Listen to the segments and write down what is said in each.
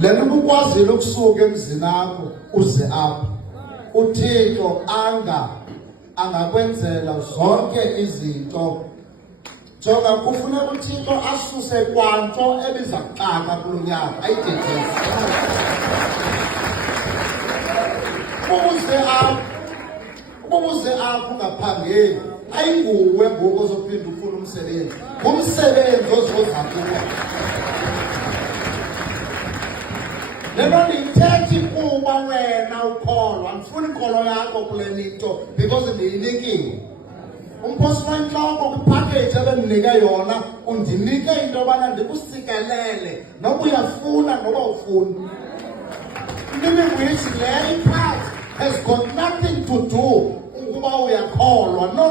lento ubukwazile ukusuka emzini akho uze apha uThixo angakwenzela zonke izinto. Jonga kufuneka uThixo asuse kwanto ebiza kuxaka kulo nyaka ayidedeze. Ubuze apho ungaphangeli ayinguwe ngoku ozophinda ufuna umsebenzi, ngumsebenzi ozoza kuwe. Lento ndiyithethi kuba wena ukholwa, andifuni inkolo yakho kule nto because ndiyinikiwe. Umphosi wentloko kwiphakeji ebendinike yona undinike into yobana ndikusikelele noba uyafuna noba ufuni. Meaning which le part has got nothing to do ukuba uyakholwa. No.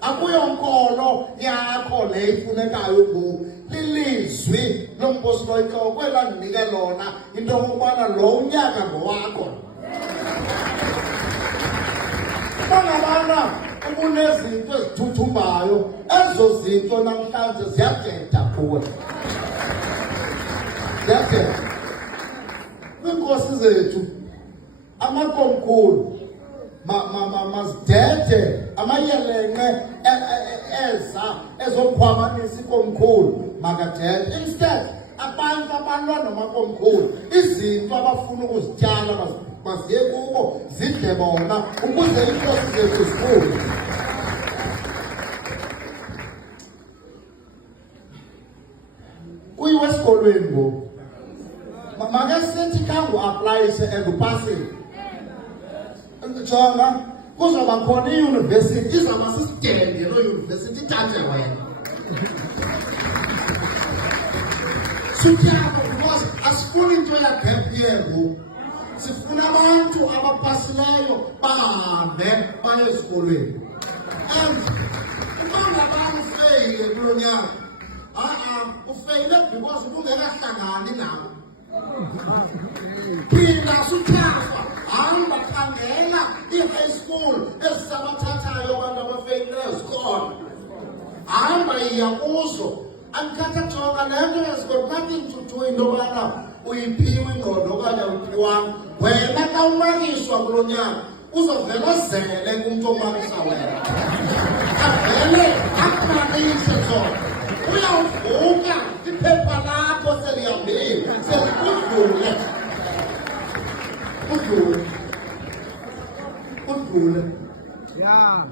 Akuyonkolo yakho le ifunekayo kuwo. Lilizwi lomphosi wentloko elandinike lona into yokubana lo unyaka ngowakho. Bangabana kunezinto ezithuthubayo, ezo zinto namhlanje ziyadeda kuwe. Ziyadeda. Kwiinkosi zethu amakomkhulu mazidede amayelenqe ezokhwabanisa ikomkhulu makadede. Instead abantu abalwa namakomkhulu izinto abafuna ukuzityala maziye kubo zidle bona ukuze iinkosi zethu zikhule. Kuyiwe esikolweni ngoku makasithi khange uaplayise and upasile. Jonga kuzoba khona iyunivesithi izawuba sisidende loo yunivesithi ithathe wena. Sutyapha because asifuni into ya-gap year ngoku. Sifuna abantu abapasileyo bahambe baye esikolweni. And ubangabani ufeyile kulo nyaka, ufeyile because ubungekahlangani nabo. Phinda sutyapha hamba khangela i-high school ezisabathathayo abantu abafeyileyo zikhona. Hamba iya kuzo. Andikhatha jonga le nto has got nothing to do into yobana uyiphiwe ingqondo okanye awuphiwanga. Wena xa umakiswa kulo nyaka uzovele ozele kumntu omakisa wena. Avele akumakise zona. Uyawuvuka iphepha lakho selihambile, selikudlule. Udlule. Yeah.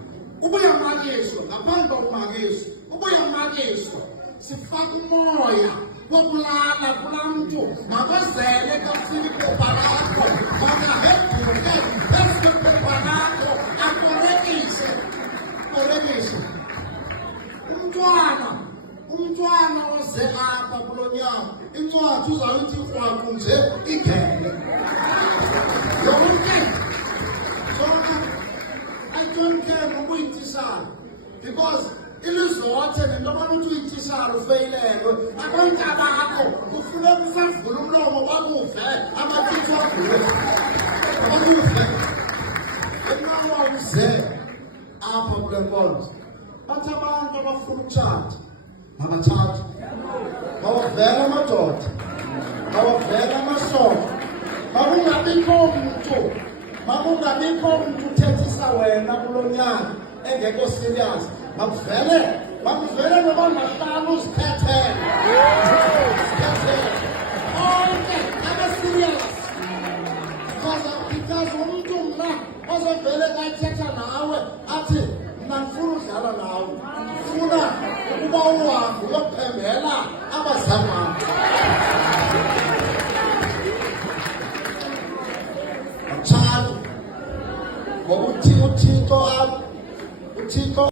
Ubuyamakiswa, ngaphandle kokumakiswa, ubuyamakiswa. Sifaka umoya wokulala kulaa mntu makozele kafika iphepha lakho makaheduke phezu kwephepha lakho akorekise. Umntwana oze apha kulo nyaka incwadi uzawuthi rhwaku nje igele. Yonke I don't care noba uyitishara because ilizothe nento yobana uthi uyitishara ufeyilelwe abantu bakho kufuneka usavula umlomo bakuve amatitsha avule bakuve. Enqawa uze apha kule nkonzo bathi abantu abafuna ukutshata mabatshate. Mawavele amadoda, mawavele amasoka, makungabikho mntu uthethisa wena kulo nyaka engekho serious. Makuvele noba mahlanu uzikhethele. Onke abe-serious. Because umntu mna ozovele xa ethetha nawe athi mna ndifuna udlala nawe, ndifuna ukuba uhambe uyophembela abazalwane. Ngoba uThixo